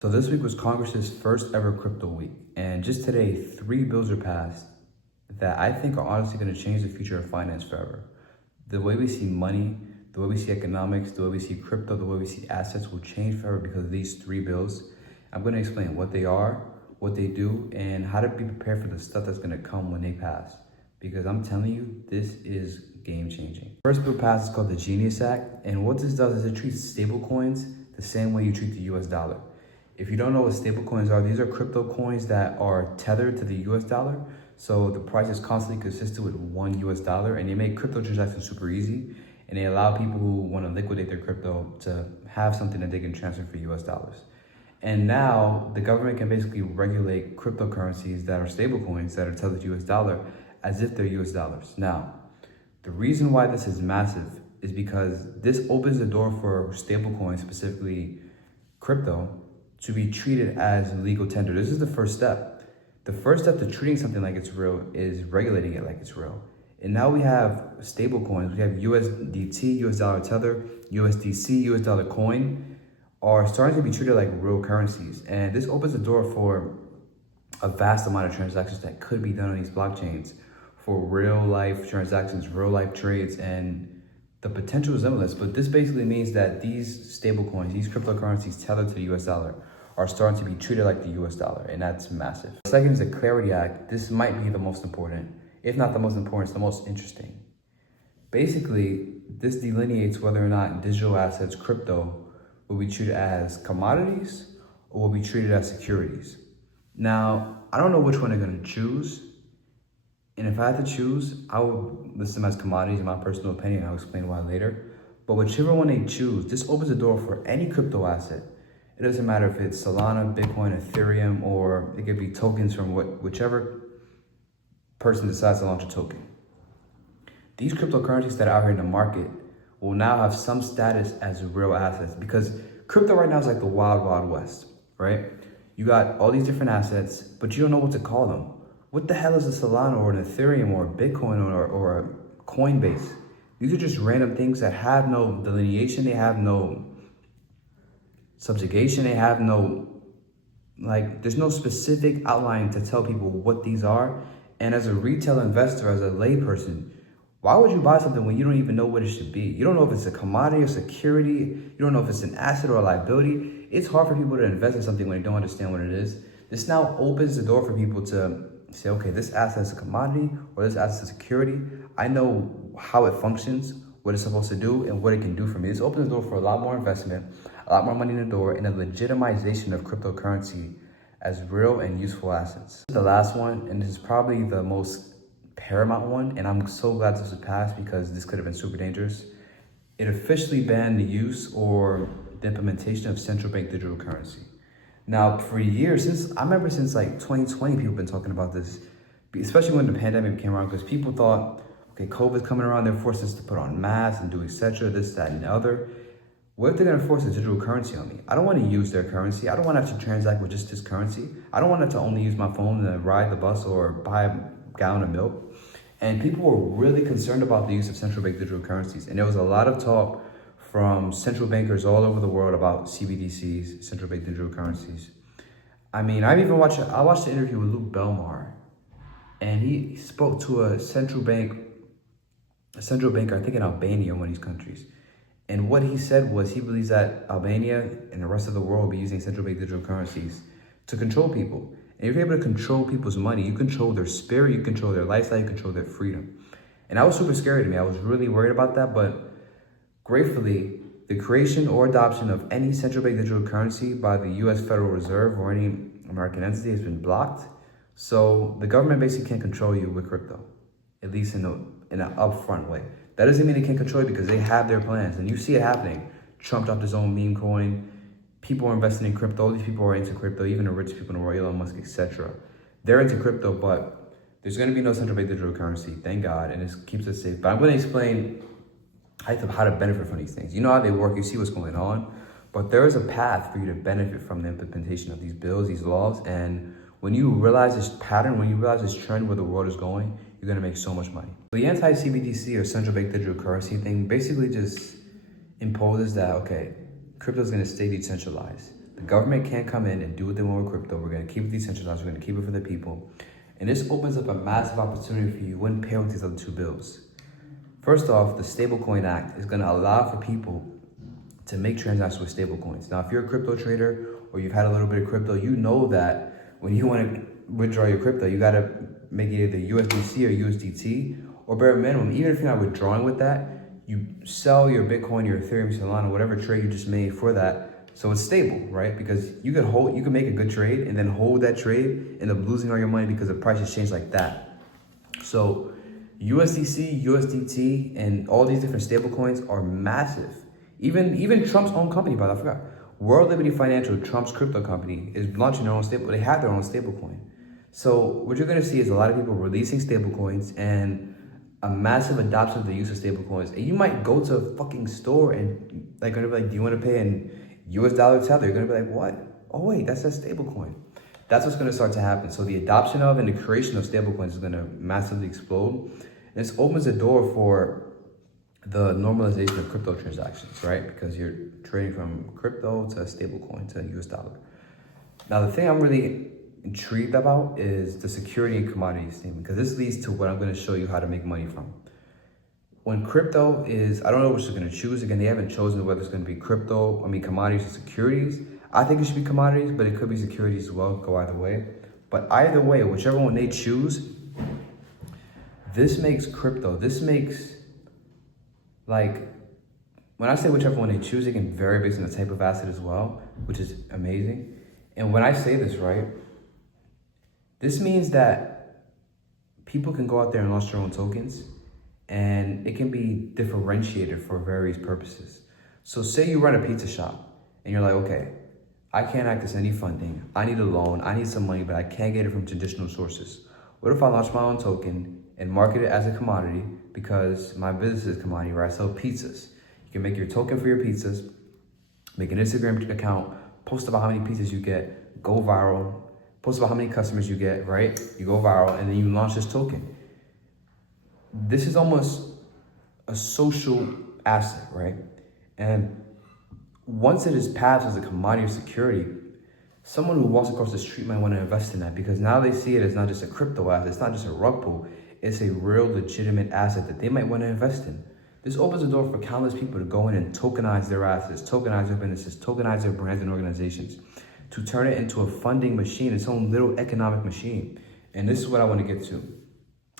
So this week was Congress's first ever crypto week, and just today, three bills are passed that I think are honestly going to change the future of finance forever. The way we see money, the way we see economics, the way we see crypto, the way we see assets will change forever because of these three bills. I'm going to explain what they are, what they do, and how to be prepared for the stuff that's going to come when they pass. Because I'm telling you, this is game changing. First bill passed is called the Genius Act, and what this does is it treats stable coins the same way you treat the US dollar. If you don't know what stable coins are, these are crypto coins that are tethered to the US dollar. So the price is constantly consistent with $1 US, and they make crypto transactions super easy. And they allow people who want to liquidate their crypto to have something that they can transfer for US dollars. And now the government can basically regulate cryptocurrencies that are stable coins that are tethered to US dollar as if they're US dollars. Now, the reason why this is massive is because this opens the door for stable coins, specifically crypto, to be treated as legal tender. This is the first step. The first step to treating something like it's real is regulating it like it's real. And now we have stable coins. We have USDT, US dollar tether, USDC, US dollar coin are starting to be treated like real currencies. And this opens the door for a vast amount of transactions that could be done on these blockchains for real life transactions, real life trades, and the potential is limitless. But this basically means that these stable coins, these cryptocurrencies tethered to the US dollar, are starting to be treated like the US dollar, and that's massive. Second is the Clarity Act. This might be the most important, if not the most important, it's the most interesting. Basically, this delineates whether or not digital assets, crypto, will be treated as commodities or will be treated as securities. Now, I don't know which one they're gonna choose. And if I had to choose, I would list them as commodities in my personal opinion. I'll explain why later. But whichever one they choose, this opens the door for any crypto asset. It doesn't matter if it's Solana, Bitcoin, Ethereum, or it could be tokens from whichever person decides to launch a token. These cryptocurrencies that are out here in the market will now have some status as real assets, because crypto right now is like the wild, wild west, right? You got all these different assets, but you don't know what to call them. What the hell is a Solana or an Ethereum or a Bitcoin or a Coinbase? These are just random things that have no delineation, they have no subjugation, they have no, there's no specific outline to tell people what these are. And as a retail investor, as a layperson, why would you buy something when you don't even know what it should be? You don't know if it's a commodity or security. You don't know if it's an asset or a liability. It's hard for people to invest in something when they don't understand what it is. This now opens the door for people to say, okay, this asset is a commodity or this asset is security. I know how it functions, what it's supposed to do, and what it can do for me. This opens the door for a lot more investment, a lot more money in the door, and a legitimization of cryptocurrency as real and useful assets. The last one, and this is probably the most paramount one, and I'm so glad this was passed because this could have been super dangerous. It officially banned the use or the implementation of central bank digital currency. Now, for years, since 2020, people have been talking about this, especially when the pandemic came around, because people thought, okay, COVID's coming around, they're forcing us to put on masks and do etc., this, that, and the other. What if they're gonna force a digital currency on me? I don't wanna use their currency. I don't wanna have to transact with just this currency. I don't want to only use my phone to ride the bus or buy a gallon of milk. And people were really concerned about the use of central bank digital currencies. And there was a lot of talk from central bankers all over the world about CBDCs, central bank digital currencies. I mean, I watched the interview with Luke Belmar, and he spoke to a central banker, I think in Albania, one of these countries. And what he said was he believes that Albania and the rest of the world will be using central bank digital currencies to control people. And if you're able to control people's money, you control their spirit, you control their lifestyle, you control their freedom. And that was super scary to me. I was really worried about that, but gratefully, the creation or adoption of any central bank digital currency by the US Federal Reserve or any American entity has been blocked. So the government basically can't control you with crypto, at least in an upfront way. That doesn't mean they can't control you because they have their plans, and you see it happening. Trump dropped his own meme coin. People are investing in crypto. All these people are into crypto, even the rich people in the world, Elon Musk, etc. They're into crypto, but there's going to be no central bank digital currency, thank God, and this keeps us safe. But I'm going to explain how to benefit from these things. You know how they work, you see what's going on, but there is a path for you to benefit from the implementation of these bills, these laws, and when you realize this pattern, when you realize this trend where the world is going, you're going to make so much money. The anti-CBDC or central bank digital currency thing basically just imposes that, okay, crypto is going to stay decentralized. The government can't come in and do what they want with crypto. We're going to keep it decentralized. We're going to keep it for the people. And this opens up a massive opportunity for you. You wouldn't pair with these other two bills. First off, the Stablecoin Act is going to allow for people to make transactions with stablecoins. Now, if you're a crypto trader or you've had a little bit of crypto, you know that when you want to withdraw your crypto, you got to make it either USDC or USDT, or bare minimum, even if you're not withdrawing with that, you sell your Bitcoin, your Ethereum, Solana, whatever trade you just made for that, so it's stable, right? Because you can make a good trade and then hold that trade, end up losing all your money because the price has changed like that. So USDC, USDT, and all these different stable coins are massive. Even Trump's own company, by the way, I forgot. World Liberty Financial, Trump's crypto company, is launching their own stable. They have their own stable coin. So what you're going to see is a lot of people releasing stable coins and a massive adoption of the use of stable coins. And you might go to a fucking store and like gonna be like, do you want to pay in US dollar tether? You're gonna be like, what? Oh wait, that's a stable coin. That's what's gonna start to happen. So the adoption of and the creation of stable coins is gonna massively explode. And this opens the door for the normalization of crypto transactions, right? Because you're trading from crypto to a stable coin to US dollar. Now the thing I'm really intrigued about is the security and commodity statement, because this leads to what I'm going to show you how to make money from. When crypto is, I don't know which they're going to choose. Again, they haven't chosen whether it's going to be commodities or securities. I think it should be commodities, but it could be securities as well. Go either way. But either way, whichever one they choose, this makes like, when I say whichever one they choose, it can vary based on the type of asset as well, which is amazing. And when I say this, right, this means that people can go out there and launch their own tokens, and it can be differentiated for various purposes. So say you run a pizza shop and you're like, okay, I can't access any funding. I need a loan. I need some money, but I can't get it from traditional sources. What if I launch my own token and market it as a commodity, because my business is commodity where I sell pizzas? You can make your token for your pizzas, make an Instagram account, post about how many pizzas you get, go viral, post about how many customers you get, right? You go viral, and then you launch this token. This is almost a social asset, right? And once it is passed as a commodity of security, someone who walks across the street might want to invest in that, because now they see it as not just a crypto asset, it's not just a rug pull, it's a real legitimate asset that they might want to invest in. This opens the door for countless people to go in and tokenize their assets, tokenize their businesses, tokenize their brands and organizations, to turn it into a funding machine, its own little economic machine. And this is what I want to get to,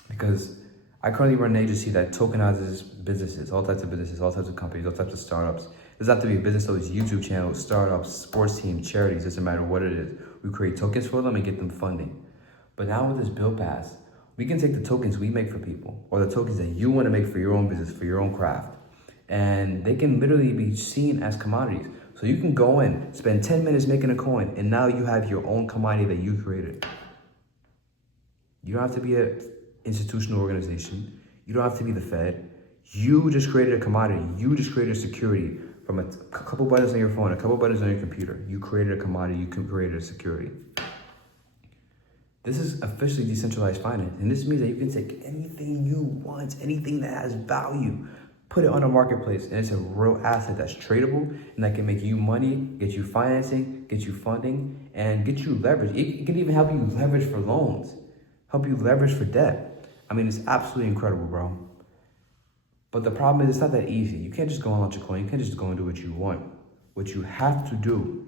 because I currently run an agency that tokenizes businesses, all types of businesses, all types of companies, all types of startups. It doesn't have to be a business, so it's YouTube channels, startups, sports teams, charities, doesn't matter what it is. We create tokens for them and get them funding. But now with this bill passed, we can take the tokens we make for people, or the tokens that you want to make for your own business, for your own craft, and they can literally be seen as commodities. So you can go in, spend 10 minutes making a coin, and now you have your own commodity that you created. You don't have to be an institutional organization. You don't have to be the Fed. You just created a commodity. You just created a security from a couple buttons on your phone, a couple buttons on your computer. You created a commodity. You created a security. This is officially decentralized finance. And this means that you can take anything you want, anything that has value, put it on a marketplace, and it's a real asset that's tradable and that can make you money, get you financing, get you funding, and get you leverage. It can even help you leverage for loans, help you leverage for debt. I mean, it's absolutely incredible, bro. But the problem is, it's not that easy. You can't just go and launch a coin. You can't just go and do what you want. What you have to do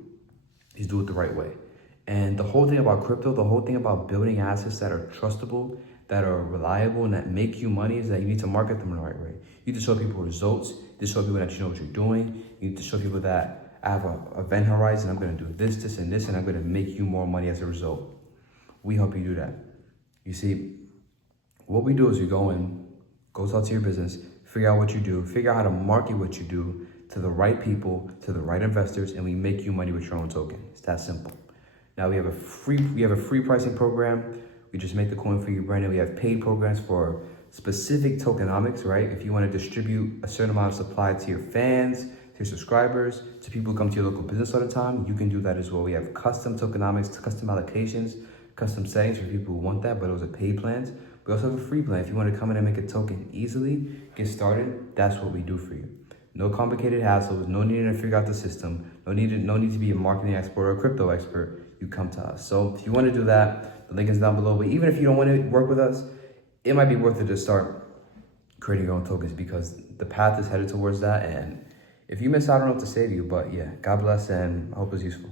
is do it the right way. And the whole thing about crypto, the whole thing about building assets that are trustable, that are reliable, and that make you money is that you need to market them the right way. You need to show people results. You need to show people that you know what you're doing. You need to show people that I have an event horizon. I'm going to do this, this, and this, and I'm going to make you more money as a result. We help you do that. You see, what we do is you go in, go talk to your business, figure out what you do, figure out how to market what you do to the right people, to the right investors, and we make you money with your own token. It's that simple. Now we have a free pricing program. We just make the coin for you, Brandon. We have paid programs for specific tokenomics, right? If you want to distribute a certain amount of supply to your fans, to your subscribers, to people who come to your local business all the time, you can do that as well. We have custom tokenomics, custom allocations, custom settings for people who want that, but those are paid plans. We also have a free plan. If you want to come in and make a token easily, get started, that's what we do for you. No complicated hassles, no need to figure out the system, no need to be a marketing expert or a crypto expert. You come to us. So if you want to do that, the link is down below. But even if you don't want to work with us, it might be worth it to start creating your own tokens, because the path is headed towards that. And if you miss out, I don't know what to say to you. But yeah, God bless, and I hope it's useful.